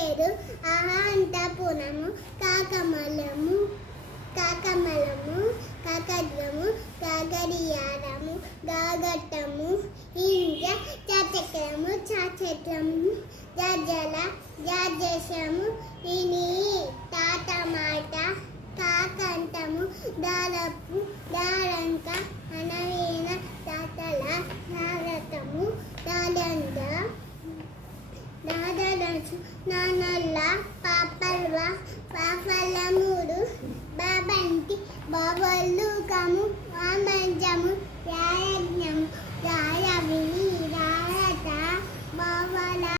చేరు అహాంతపురము కాకమలము కాకద్రము కాగడియారము గాగట్టము ఇంద్ర చచక్రము చచక్రము జజల జజశము ఇని తాతమాట కాకంతము దారపు దారంక అనవీన తాతల నారతము దాదండ దాదలసు నానల్ల పాపల్వ పాపలముడు బాబంటి బాబల్లుకము వామంజము వ్యాయజ్ఞము